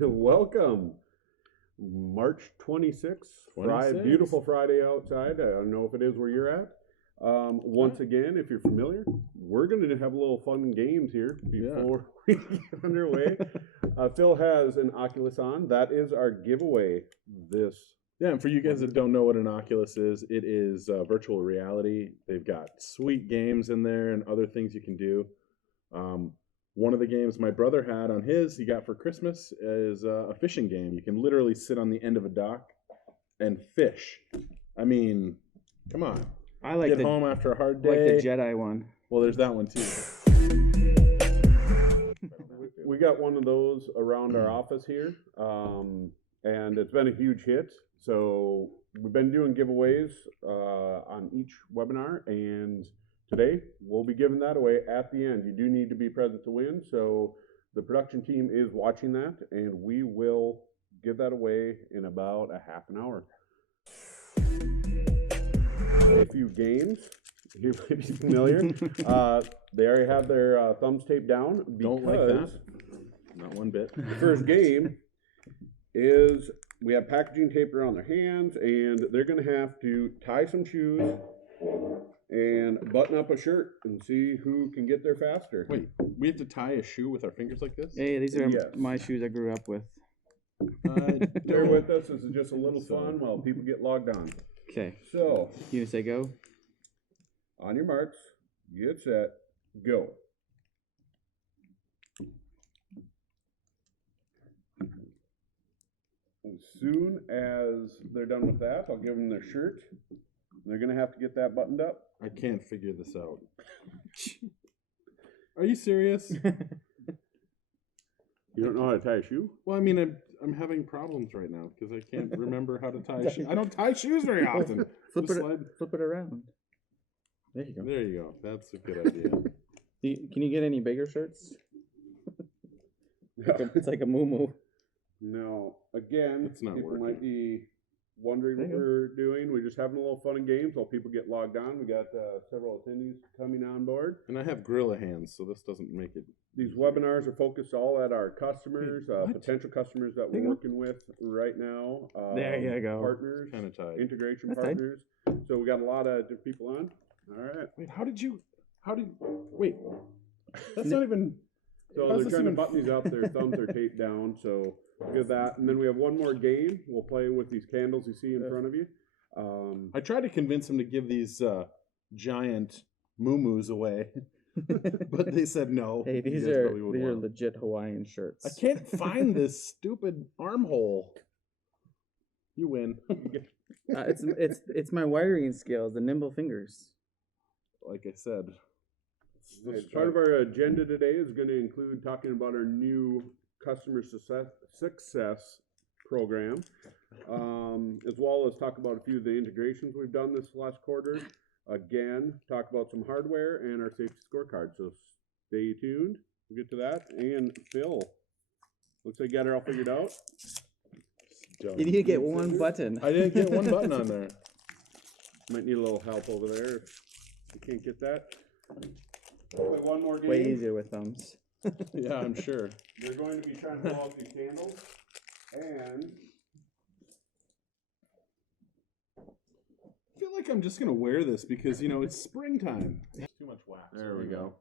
Welcome. March 26th, beautiful Friday outside. I don't know if it is where you're at. Once again, if you're familiar, we're going to have a little fun and games here before we get underway. Phil has an Oculus on. That is our giveaway this. Yeah, and for you guys that don't know what an Oculus is, it is virtual reality. They've got sweet games in there and other things you can do. One of the games my brother had on his, he got for Christmas, is a fishing game. You can literally sit on the end of a dock and fish. I mean, come on. I like Get home after a hard day. like the Jedi one. Well, there's that one too. We got one of those around our office here, and it's been a huge hit. So we've been doing giveaways on each webinar, and today we'll be giving that away at the end. You do need to be present to win, so the production team is watching that, and we will give that away in about a half an hour. A few games. You might be familiar. They already have their thumbs taped down. Don't like that. Not one bit. The first game is we have packaging taped around their hands, and they're going to have to tie some shoes and button up a shirt and see who can get there faster. Wait, we have to tie a shoe with our fingers like this? Hey, these are my shoes I grew up with. Bear with us. This is just a little fun while people get logged on. Okay. So, You gonna say go? on your marks, get set, go. As soon as they're done with that, I'll give them their shirt. They're going to have to get that buttoned up. I can't figure this out. Are you serious? You don't know how to tie a shoe? Well, I mean, I'm having problems right now because I can't remember how to tie a shoe. I don't tie shoes very often. Flip it around. There you go. There you go. That's a good idea. Can you get any bigger shirts? It's like a moo-moo. No. Again, It's not people working. might be wondering what we're doing. We're just having a little fun and games while people get logged on. We got several attendees coming on board. And I have gorilla hands, so this doesn't make it. These webinars are focused all at our customers, potential customers that we're working with right now. There you go. Partners, Kind of tied. integration That's tight. partners. So we got a lot of different people on. All right. Wait, wait. That's not even. So How's they're this trying to even- button these up. Their thumbs are taped down. So look at that. And then we have one more game. We'll play with these candles you see in front of you. I tried to convince him to give these giant moo-moos away, but they said no. Hey, these You guys are probably would want 'em. legit Hawaiian shirts. I can't find this stupid armhole. You win. It's my wiring skills, the nimble fingers. Like I said. Part of our agenda today is going to include talking about our new customer success program, as well as talk about a few of the integrations we've done this last quarter. Again, talk about some hardware and our safety scorecard. So stay tuned. We'll get to that. And Phil, looks like you got it all figured out. You need to get one button. I didn't get one button on there. Might need a little help over there if you can't get that. Play one more game. Way easier with thumbs. Yeah, I'm sure. They're going to be trying to blow out these candles, and I feel like I'm just gonna wear this because it's springtime. Too much wax. there we go.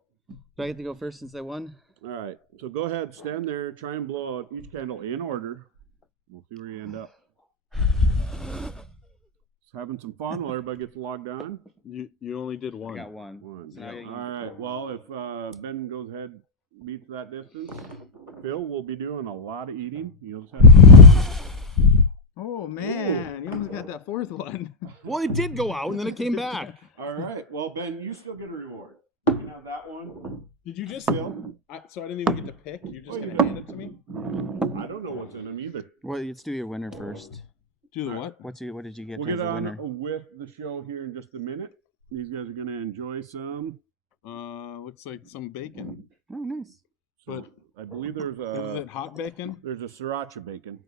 Do I get to go first since I won? All right, so go ahead, stand there, try and blow out each candle in order. We'll see where you end up. Just having some fun while everybody gets logged on. You only did one. I got one. So now you can- All right, well, if Ben goes ahead, beats that distance, Phil will be doing a lot of eating. You'll just have Oh man, you almost got that fourth one. Well, it did go out and then it came back. All right, well, Ben, you still get a reward. You can have that one. Did you just Phil? So I didn't even get to pick. You're just gonna hand it to me? I don't know what's in them either. Well, let's do your winner first. Do the what? What did you get We'll as get a on winner? with the show here in just a minute. These guys are going to enjoy some. Looks like some bacon. Oh, nice. But I believe there's Is a it hot bacon? there's a sriracha bacon.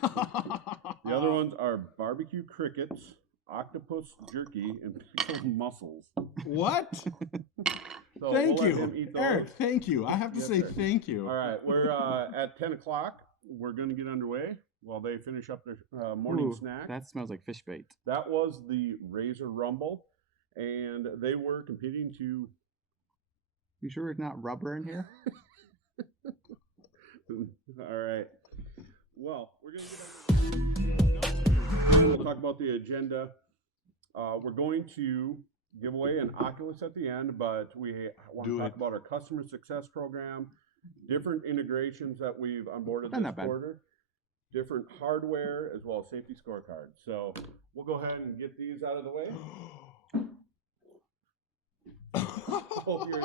The other ones are barbecue crickets, octopus jerky, and pickled mussels. What? So Thank we'll let you, him eat those. Eric. Thank you. I have to Yes, say sir. thank you. All right, we're at 10 o'clock. we're going to get underway while they finish up their morning Ooh, snack. that smells like fish bait. That was the Razer Rumble, and they were competing to. You sure it's not rubber in here? All right. Well, we're going to we'll talk about the agenda. We're going to give away an Oculus at the end, but we want to talk about our customer success program, different integrations that we've onboarded this quarter, different hardware, as well as safety scorecard. So we'll go ahead and get these out of the way. Hope you're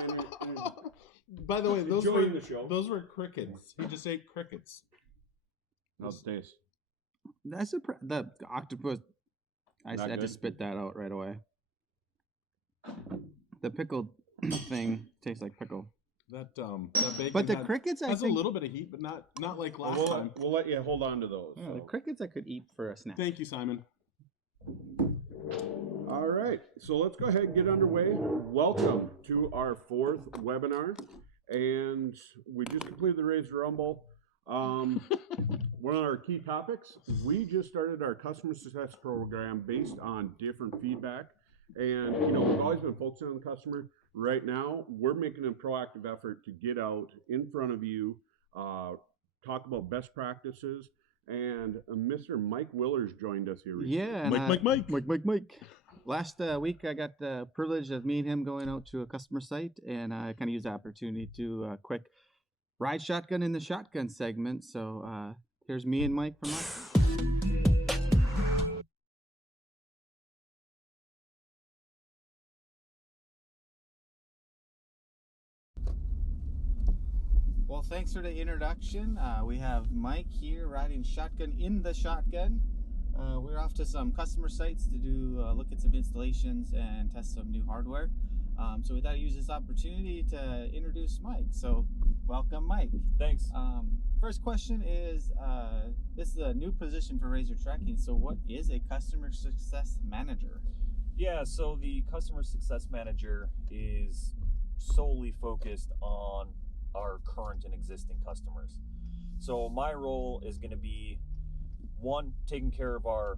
By the way, enjoying the show. Those were crickets. He just ate crickets. How's it taste? That's the octopus. I Not had to good? spit that out right away. The pickled thing tastes like pickle. That bacon But the crickets, I has think, a little bit of heat, but not like last time. We'll let you hold on to those. yeah, the crickets I could eat for a snack. Thank you, Simon. All right, so let's go ahead and get underway. Welcome to our 4th webinar, and we just completed the Razer Rumble. One of our key topics, we just started our customer success program based on different feedback, and we've always been focusing on the customer. Right now, we're making a proactive effort to get out in front of you, talk about best practices, and Mr. Mike Willers joined us here recently. Yeah, and Mike. Last week, I got the privilege of me and him going out to a customer site, and I kind of used the opportunity to quick ride shotgun in the shotgun segment. So here's me and Mike from us. Well, thanks for the introduction. We have Mike here riding shotgun in the shotgun. We're off to some customer sites to do look at some installations and test some new hardware. So we thought I'd use this opportunity to introduce Mike. So welcome, Mike. Thanks. First question is, this is a new position for Razer Tracking. So what is a customer success manager? Yeah, so the customer success manager is solely focused on our current and existing customers. So my role is going to be, one, taking care of our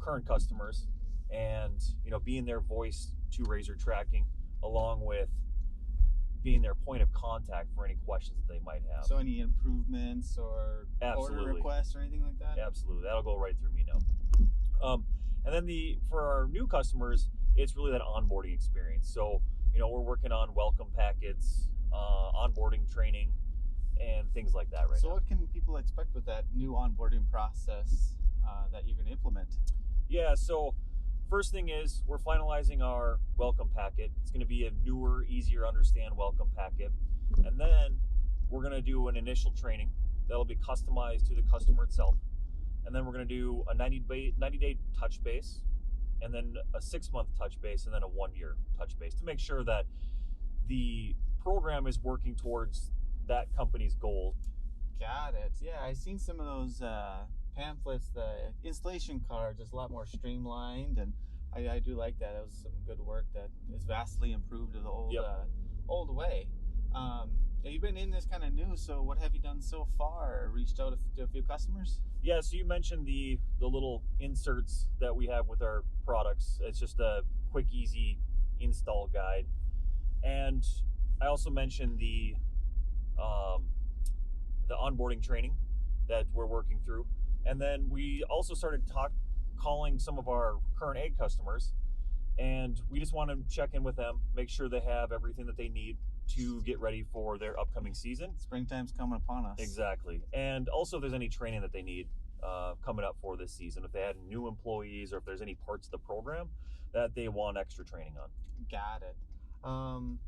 current customers and being their voice to Razer Tracking, along with being their point of contact for any questions that they might have. So any improvements or order requests or anything like that? Absolutely, that'll go right through me now. And then for our new customers, it's really that onboarding experience. So we're working on welcome packets, onboarding training, and things like that right now. So what can people expect with that new onboarding process that you're going to implement? Yeah, so first thing is we're finalizing our welcome packet. It's going to be a newer, easier to understand welcome packet. And then we're going to do an initial training that'll be customized to the customer itself. And then we're going to do a 90-day touch base, and then a 6-month touch base, and then a 1-year touch base to make sure that the program is working towards that company's goal. Got it. Yeah, I've seen some of those pamphlets. The installation cards is a lot more streamlined, and I do like that. That was some good work that is vastly improved to the old way. You've been in this kind of new, so what have you done so far? Reached out to a few customers? Yeah, so you mentioned the little inserts that we have with our products. It's just a quick, easy install guide. And I also mentioned the onboarding training that we're working through. And then we also started calling some of our current egg customers, and we just want to check in with them, make sure they have everything that they need to get ready for their upcoming season. Springtime's coming upon us. Exactly. And also if there's any training that they need coming up for this season, if they had new employees or if there's any parts of the program that they want extra training on. Got it.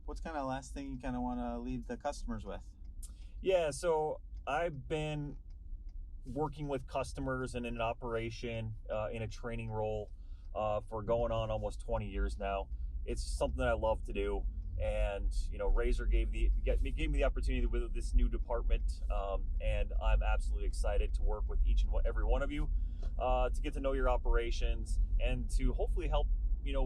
What's kind of last thing you kind of want to leave the customers with? Yeah, so I've been working with customers and in an operation in a training role for going on almost 20 years now. It's something that I love to do, and Razer gave me the opportunity with this new department, and I'm absolutely excited to work with each and every one of you to get to know your operations and to hopefully help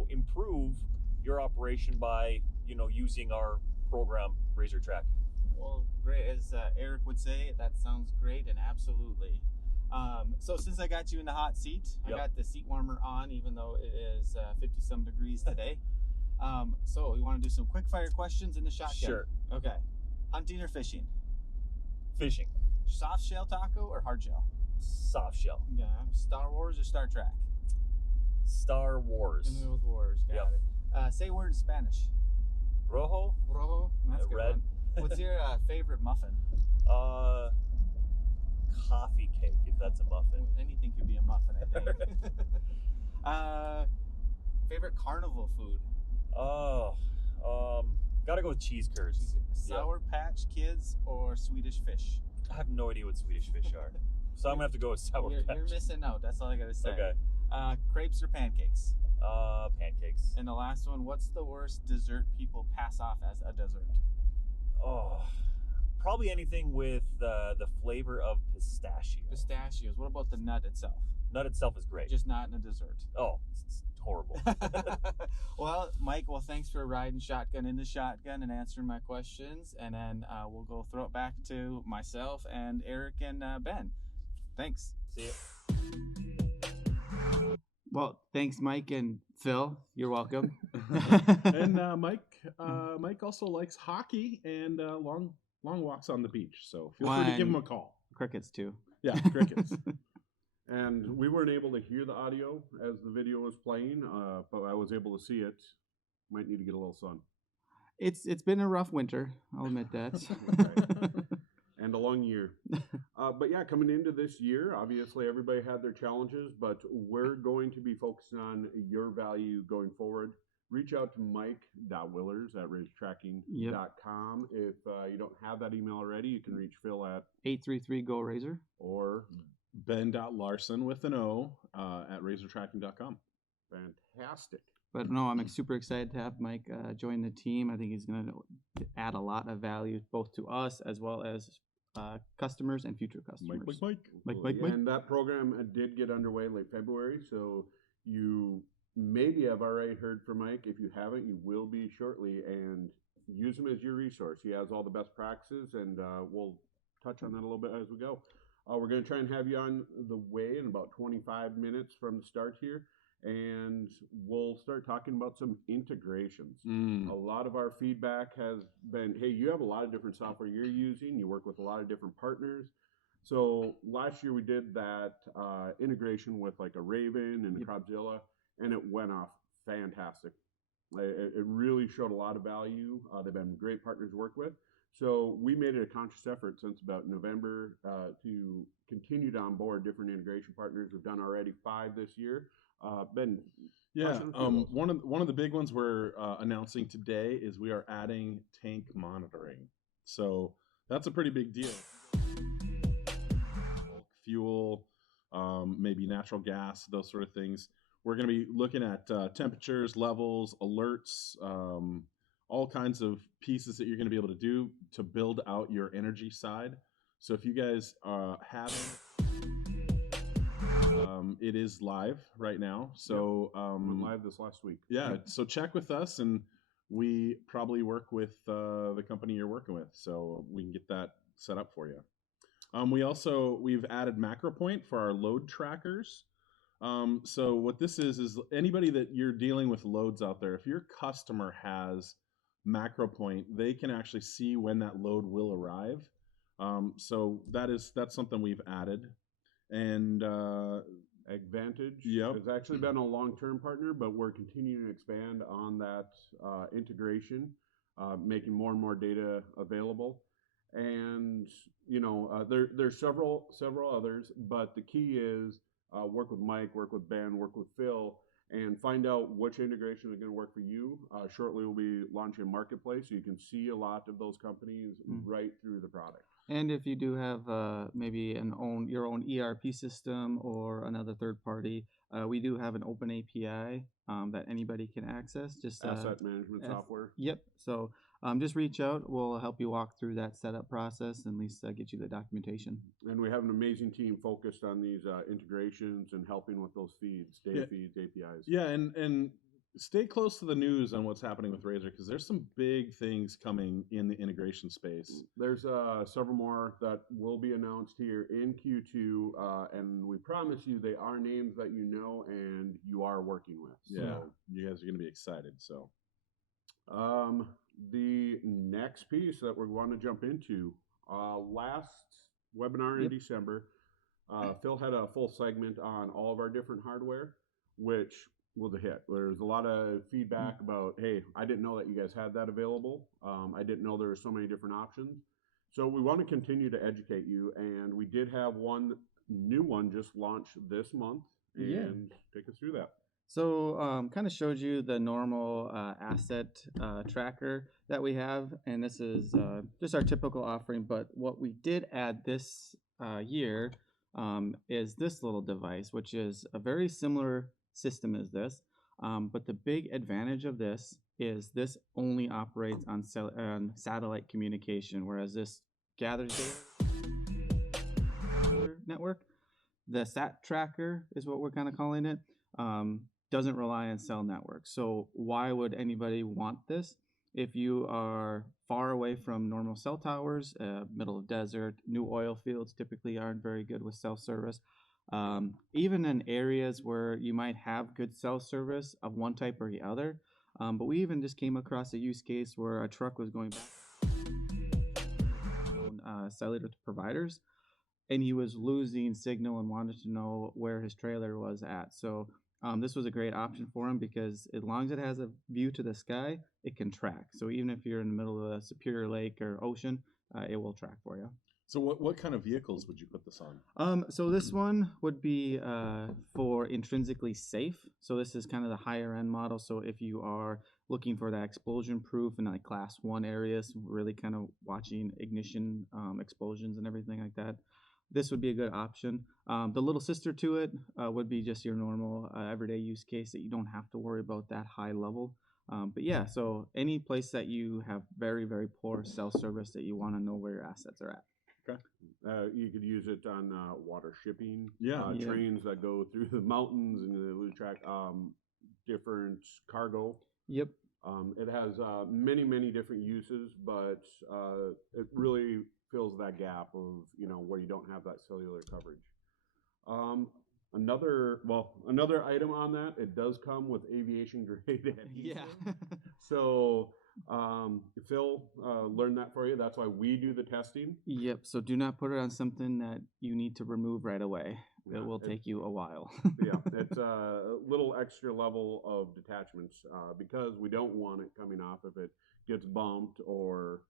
improve your operation by using our program Razer Tracking. Well, great. As Eric would say, that sounds great and absolutely. So since I got you in the hot seat, I Yep. got the seat warmer on, even though it is 50 some degrees today. So you want to do some quick fire questions in the shotgun? Sure. Okay. Hunting or fishing? Fishing. Soft shell taco or hard shell? Soft shell. Yeah. Star Wars or Star Trek? Star Wars. In the middle with wars. Got Yep. it. Say a word in Spanish. Rojo. Rojo. That's a good Red. one. What's your favorite muffin? Coffee cake, if that's a muffin. Anything could be a muffin, I think. Favorite carnival food? Gotta go with cheese curds. Sour Patch Kids or Swedish Fish? I have no idea what Swedish fish are, so I'm gonna have to go with Sour Patch. You're missing out. That's all I gotta say. Okay. Crepes or pancakes? Pancakes. And the last one, what's the worst dessert people pass off as a dessert? Oh, probably anything with the flavor of pistachio. Pistachios. What about the nut itself? Nut itself is great. Just not in a dessert. Oh, it's horrible. Well, Mike, thanks for riding shotgun into shotgun and answering my questions. And then we'll go throw it back to myself and Eric and Ben. Thanks. See ya. Well, thanks, Mike and Phil. You're welcome. And Mike also likes hockey and long walks on the beach. So feel free to give him a call. Crickets, too. Yeah, crickets. And we weren't able to hear the audio as the video was playing, but I was able to see it. Might need to get a little sun. It's been a rough winter. I'll admit that. And a long year. But yeah, coming into this year, obviously everybody had their challenges, but we're going to be focusing on your value going forward. Reach out to mike.willers@razortracking.com. If you don't have that email already, you can reach Phil at 833-GO-RAZOR. or Ben.Larson with an O at razortracking.com. fantastic. But no, I'm super excited to have Mike join the team. I think he's going to add a lot of value both to us as well as customers and future customers. Mike. Mike. And that program did get underway late February, so you maybe have already heard from Mike. If you haven't, you will be shortly, and use him as your resource. He has all the best practices, and we'll touch on that a little bit as we go. We're going to try and have you on the way in about 25 minutes from the start here, and we'll start talking about some integrations. A lot of our feedback has been, hey, you have a lot of different software you're using. You work with a lot of different partners. So last year we did that integration with like a Raven and a Crobzilla, and it went off fantastic. It really showed a lot of value. They've been great partners to work with. So we made it a conscious effort since about November to continue to onboard different integration partners. We've done already 5 this year. Ben, yeah, one of the big ones we're announcing today is we are adding tank monitoring. So that's a pretty big deal. Fuel, maybe natural gas, those sort of things. We're going to be looking at temperatures, levels, alerts, all kinds of pieces that you're going to be able to do to build out your energy side. So if you guys haven't, it is live right now. So went live this last week. Yeah, so check with us, and we probably work with the company you're working with, so we can get that set up for you. We've added MacroPoint for our load trackers. So what this is anybody that you're dealing with loads out there, if your customer has MacroPoint, they can actually see when that load will arrive. So that's something we've added. And Advantage Yep. has actually been a long-term partner, but we're continuing to expand on that integration, making more and more data available. And there's several others, but the key is work with Mike, work with Ben, work with Phil, and find out which integration is going to work for you. Shortly, we'll be launching a marketplace, so you can see a lot of those companies right through the product. And if you do have maybe your own ERP system or another third party, we do have an open API that anybody can access. Just Asset management software. Yep. So just reach out. We'll help you walk through that setup process and at least get you the documentation. And we have an amazing team focused on these integrations and helping with those feeds, data feeds, APIs. Yeah, and stay close to the news on what's happening with Razer, because there's some big things coming in the integration space. There's several more that will be announced here in Q2, and we promise you they are names that you know and you are working with. Yeah, you guys are going to be excited. So, the next piece that we're going to jump into, last webinar in December, Phil had a full segment on all of our different hardware, which was a hit. There's a lot of feedback about, hey, I didn't know that you guys had that available. I didn't know there were so many different options. So we want to continue to educate you, and we did have one new one just launched this month, and take us through that. So kind of showed you the normal asset tracker that we have, and this is just our typical offering, but what we did add this year is this little device, which is a very similar system as this, but the big advantage of this is this only operates on satellite communication, whereas this gathers data network. The sat tracker is what we're kind of calling it. Doesn't rely on cell networks. So why would anybody want this? If you are far away from normal cell towers, middle of desert, new oil fields typically aren't very good with cell service. Even in areas where you might have good cell service of one type or the other. But we even just came across a use case where a truck was going back cellular providers, and he was losing signal and wanted to know where his trailer was at. So this was a great option for him because as long as it has a view to the sky, it can track. So even if you're in the middle of a Superior Lake or ocean, it will track for you. So what kind of vehicles would you put this on? So this one would be for intrinsically safe. So this is kind of the higher end model. So if you are looking for that explosion proof in like class 1 areas, really kind of watching ignition explosions and everything like that, this would be a good option. The little sister to it would be just your normal everyday use case that you don't have to worry about that high level. But yeah, so any place that you have very, very poor cell service that you want to know where your assets are at. Okay. You could use it on water shipping. Yeah. Trains that go through the mountains and they lose track. Different cargo. Yep. It has many, many different uses, but it really fills that gap of, where you don't have that cellular coverage. Another item on that, it does come with aviation grade adhesive. Yeah. So Phil learned that for you. That's why we do the testing. Yep. So do not put it on something that you need to remove right away. Yeah, it will take you a while. Yeah, it's a little extra level of detachments because we don't want it coming off if it gets bumped or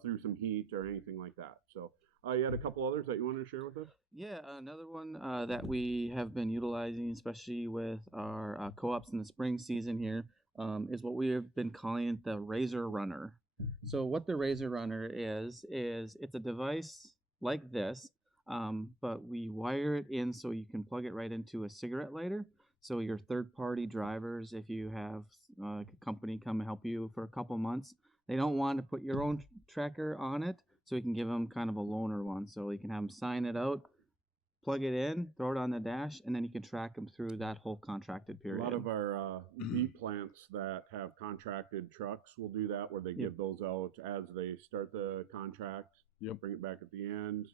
through some heat or anything like that. So you had a couple others that you wanted to share with us? Yeah, another one that we have been utilizing, especially with our co-ops in the spring season here, is what we have been calling the Razer Runner. So what the Razer Runner is it's a device like this, but we wire it in so you can plug it right into a cigarette lighter. So your third-party drivers, if you have a company come and help you for a couple months, they don't want to put your own tracker on it, so you can give them kind of a loaner one. So you can have them sign it out, plug it in, throw it on the dash, and then you can track them through that whole contracted period. A lot of our meat plants that have contracted trucks will do that, where they give those out as they start the contract. Bring it back at the end.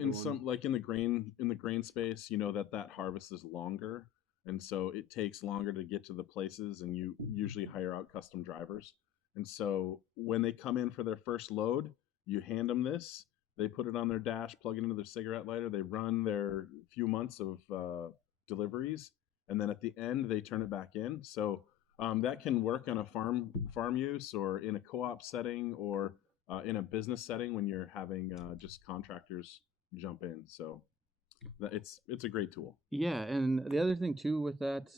In some, like in the grain space, that harvest is longer, and so it takes longer to get to the places, and you usually hire out custom drivers. And so when they come in for their first load, you hand them this, they put it on their dash, plug it into their cigarette lighter, they run their few months of deliveries, and then at the end, they turn it back in. So that can work on a farm use or in a co-op setting or in a business setting when you're having just contractors jump in. So it's a great tool. Yeah, and the other thing too with that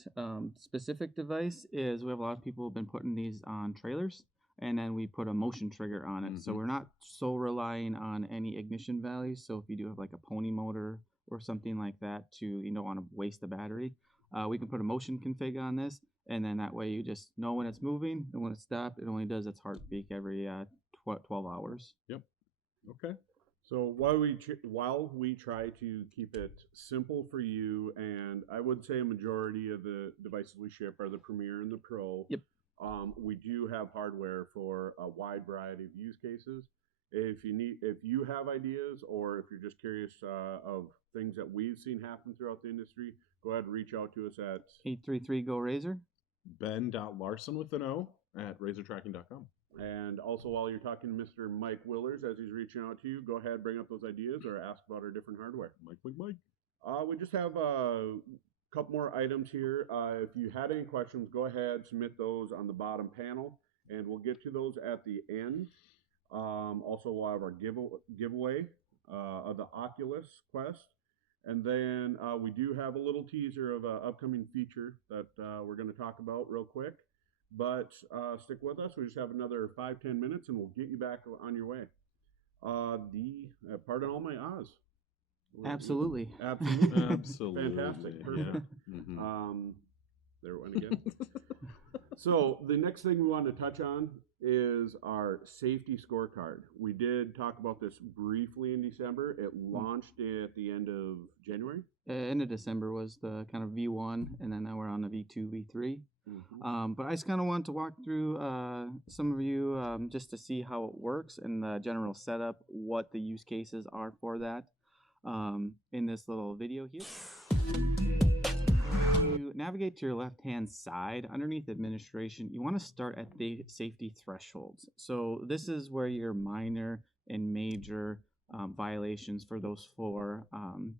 specific device is we have a lot of people who've been putting these on trailers, and then we put a motion trigger on it. Mm-hmm. So we're not so relying on any ignition values. So if you do have like a pony motor or something like that, you don't want to waste the battery, we can put a motion config on this, and then that way you just know when it's moving, and when it's stopped, it only does its heartbeat every 12 hours. Yep. Okay. So while we try to keep it simple for you, and I would say a majority of the devices we ship are the Premier and the Pro. Yep. We do have hardware for a wide variety of use cases. If you have ideas, or if you're just curious of things that we've seen happen throughout the industry, go ahead and reach out to us at 833 Go Razer. Ben.Larson with an O at razortracking.com. And also, while you're talking to Mr. Mike Willers, as he's reaching out to you, go ahead, bring up those ideas or ask about our different hardware. Mike. We just have a couple more items here. If you had any questions, go ahead, submit those on the bottom panel, and we'll get to those at the end. Also, we'll have our giveaway of the Oculus Quest. And then we do have a little teaser of an upcoming feature that we're going to talk about real quick. But stick with us. We just have another 5-10 minutes, and we'll get you back on your way. Pardon all my ahs. Absolutely. Absolutely. Fantastic. Perfect. Yeah. Mm-hmm. There it went again. So the next thing we want to touch on is our safety scorecard. We did talk about this briefly in December. It launched at the end of January. End of December was the kind of V1, and then now we're on the V2, V3. Mm-hmm. But I just kind of want to walk through some of you just to see how it works and the general setup, what the use cases are for that in this little video here. You navigate to your left-hand side, underneath administration, you want to start at the safety thresholds. So this is where your minor and major violations for those four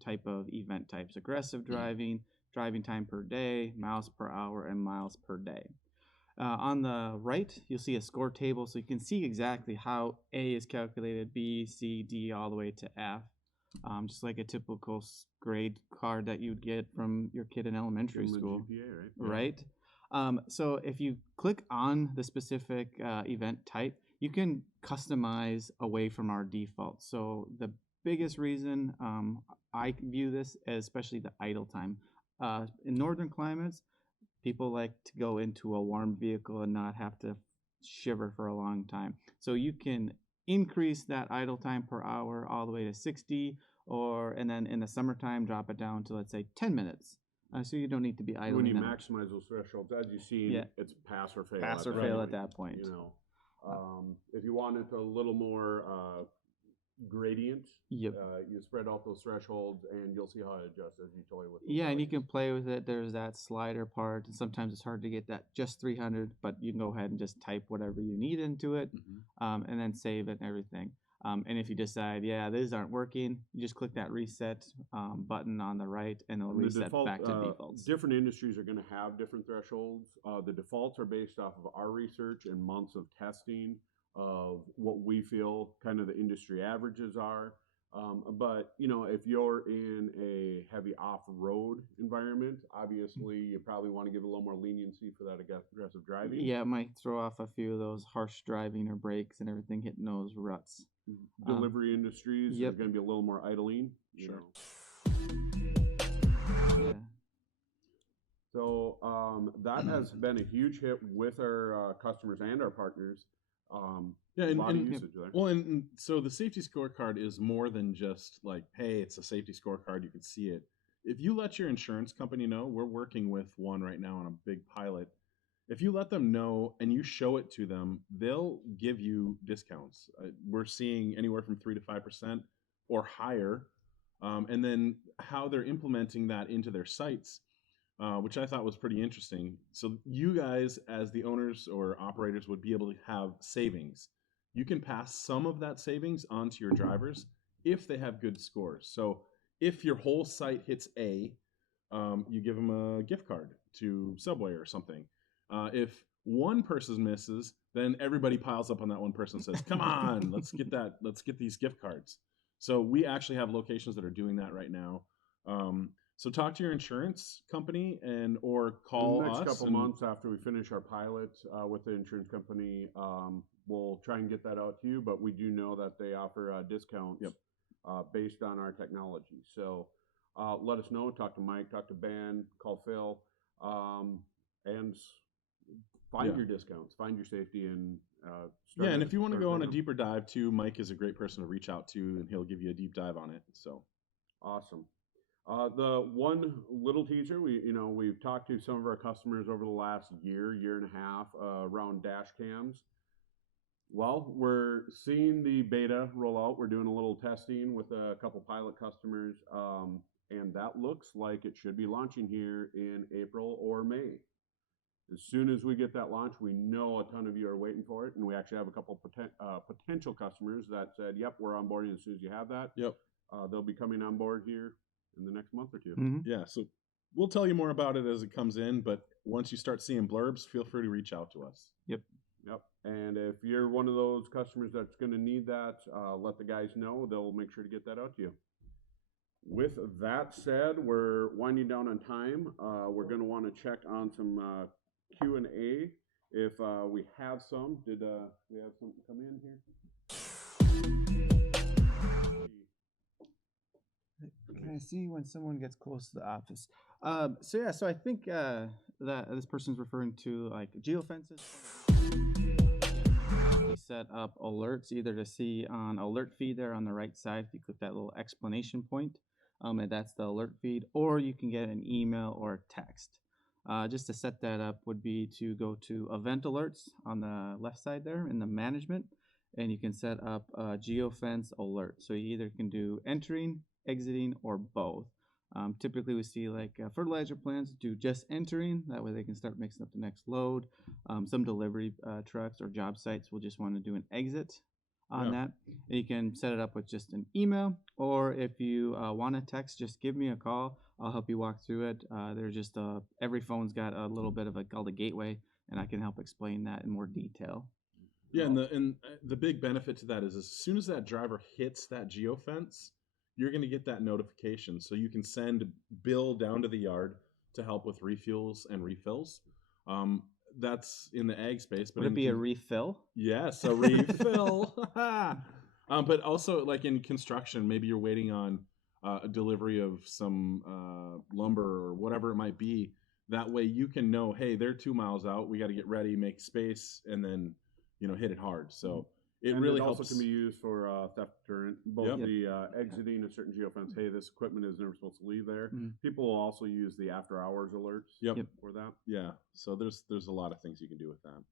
type of event types: aggressive driving, driving time per day, miles per hour, and miles per day. On the right, you'll see a score table, so you can see exactly how A is calculated, B, C, D, all the way to F. Just like a typical grade card that you'd get from your kid in elementary school. GPA, right? So if you click on the specific event type, you can customize away from our default. So the biggest reason I view this as especially the idle time. In northern climates, people like to go into a warm vehicle and not have to shiver for a long time. So you can increase that idle time per hour all the way to 60, and then in the summertime drop it down to, let's say, 10 minutes. So you don't need to be idling. When you that much. maximize those thresholds, as you see, it's pass or fail. Pass or fail at that point. You know, if you wanted a little more gradient, you spread out those thresholds, and you'll see how it adjusts as you toy with. Yeah, and you can play with it. There's that slider part, and sometimes it's hard to get that just 300, but you can go ahead and just type whatever you need into it, and then save it and everything. And if you decide, these aren't working, you just click that reset button on the right, and it'll reset back to defaults. Different industries are going to have different thresholds. The defaults are based off of our research and months of testing of what we feel kind of the industry averages are. But, you know, if you're in a heavy off-road environment, obviously you probably want to give a little more leniency for that aggressive driving. Yeah, it might throw off a few of those harsh driving or brakes and everything hitting those ruts. Delivery industries are going to be a little more idling. You know. Yeah. So that has been a huge hit with our customers and our partners. Yeah, a lot of usage there. Well, and so the safety scorecard is more than just like, hey, it's a safety scorecard, you can see it. If you let your insurance company know, we're working with one right now on a big pilot. If you let them know and you show it to them, they'll give you discounts. We're seeing anywhere from 3 to 5% or higher. And then how they're implementing that into their sites, which I thought was pretty interesting. So you guys, as the owners or operators, would be able to have savings. You can pass some of that savings onto your drivers if they have good scores. So if your whole site hits A, you give them a gift card to Subway or something. If one person misses, then everybody piles up on that one person and says, come on, let's get these gift cards. So we actually have locations that are doing that right now. So talk to your insurance company or call us. In the next couple months after we finish our pilot with the insurance company, we'll try and get that out to you. But we do know that they offer discounts based on our technology. So let us know. Talk to Mike, talk to Ben, call Phil, and find your discounts, find your safety, and Yeah, and if you want to start go on a program. deeper dive too, Mike is a great person to reach out to, and he'll give you a deep dive on it. So Awesome. The one little teaser, we've talked to some of our customers over the last year and a half around dash cams. Well, we're seeing the beta roll out. We're doing a little testing with a couple pilot customers, and that looks like it should be launching here in April or May. As soon as we get that launch, we know a ton of you are waiting for it, and we actually have a couple potential customers that said, "Yep, we're onboarding as soon as you have that." Yep. They'll be coming on board here in the next month or two. Mhm. yeah, so we'll tell you more about it as it comes in. But once you start seeing blurbs, feel free to reach out to us. Yep. And if you're one of those customers that's going to need that, let the guys know. They'll make sure to get that out to you. With that said, we're winding down on time. We're going to want to check on some Q&A if we have some. Did we have something come in here? Can I see when someone gets close to the office? So I think that this person's referring to like geofences. We set up alerts either to see on alert feed there on the right side. If you click that little explanation point, and that's the alert feed, or you can get an email or a text. Just to set that up would be to go to event alerts on the left side there in the management, and you can set up a geofence alert. So you either can do entering, exiting, or both. Typically we see like fertilizer plants do just entering, that way they can start mixing up the next load. Some delivery trucks or job sites will just want to do an exit on that. And you can set it up with just an email, or if you want to text, just give me a call. I'll help you walk through it. There's just every phone's got a little bit of called a gateway, and I can help explain that in more detail. Yeah, and the big benefit to that is as soon as that driver hits that geofence, you're going to get that notification. So you can send Bill down to the yard to help with refuels and refills. That's in the ag space. But would it be a refill? Yes, a refill. But also like in construction, maybe you're waiting on a delivery of some lumber or whatever it might be. That way you can know, hey, they're 2 miles out. We got to get ready, make space, and then hit it hard. So it really also helps. can be used for theft deterrent, both the exiting a certain geofence. Hey, this equipment is never supposed to leave there. People will also use the after hours alerts for that. Yeah, so there's a lot of things you can do with that.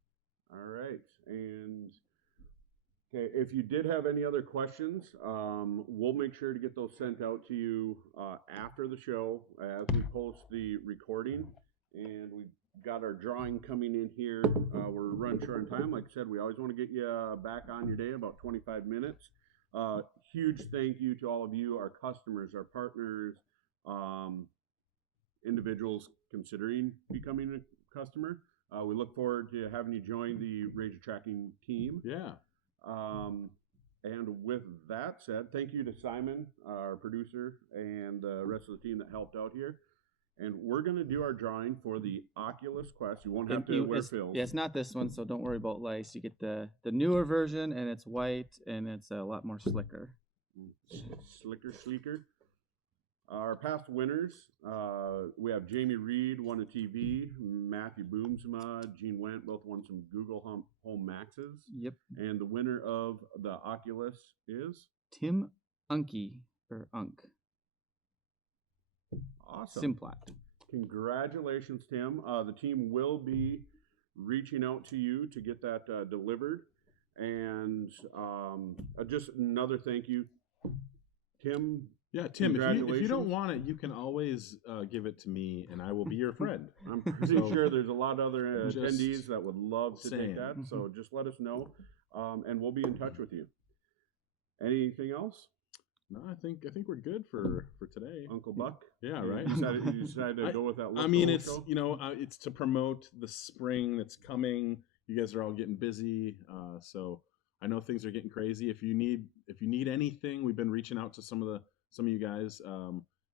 All right, and okay, if you did have any other questions, we'll make sure to get those sent out to you after the show as we post the recording. And we got our drawing coming in here. We're running short on time. Like I said, we always want to get you back on your day, about 25 minutes. Huge thank you to all of you, our customers, our partners, individuals considering becoming a customer. We look forward to having you join the Razer tracking team. Yeah. And with that said, thank you to Simon, our producer, and the rest of the team that helped out here. And we're going to do our drawing for the Oculus Quest. You won't have to wear fills. Yeah, it's not this one, so don't worry about lice. You get the newer version, and it's white, and it's a lot more slicker. Sleeker. Our past winners, we have Jamie Reed, won a TV. Matthew Boomsma, Gene Wendt, both won some Google Home Maxes. Yep. And the winner of the Oculus is? Tim Unke, or Unk. Awesome. Simplot. Congratulations, Tim. The team will be reaching out to you to get that delivered. And just another thank you, Tim. Yeah, Tim, if you don't want it, you can always give it to me, and I will be your friend. I'm pretty sure there's a lot of other attendees that would love to take that. So just let us know, and we'll be in touch with you. Anything else? No, I think we're good for today. Uncle Buck? Yeah, right. You decided to go with that. I mean, it's show? It's to promote the spring that's coming. You guys are all getting busy, so I know things are getting crazy. If you need anything, we've been reaching out to some of you guys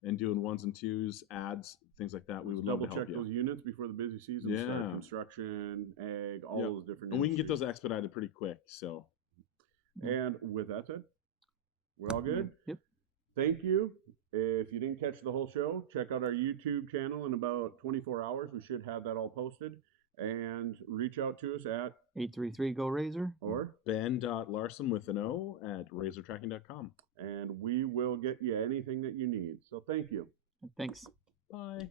and doing 1s and 2s, ads, things like that. We would love to help you. Double check those units before the busy season starts. Construction, ag, all those different. And we can get those expedited pretty quick. So, and with that said, we're all good? Yep. Thank you. If you didn't catch the whole show, check out our YouTube channel in about 24 hours. We should have that all posted. And reach out to us at 833 Go Razer. or Ben.Larson with an O at razortracking.com. and we will get you anything that you need. So thank you. Thanks. Bye.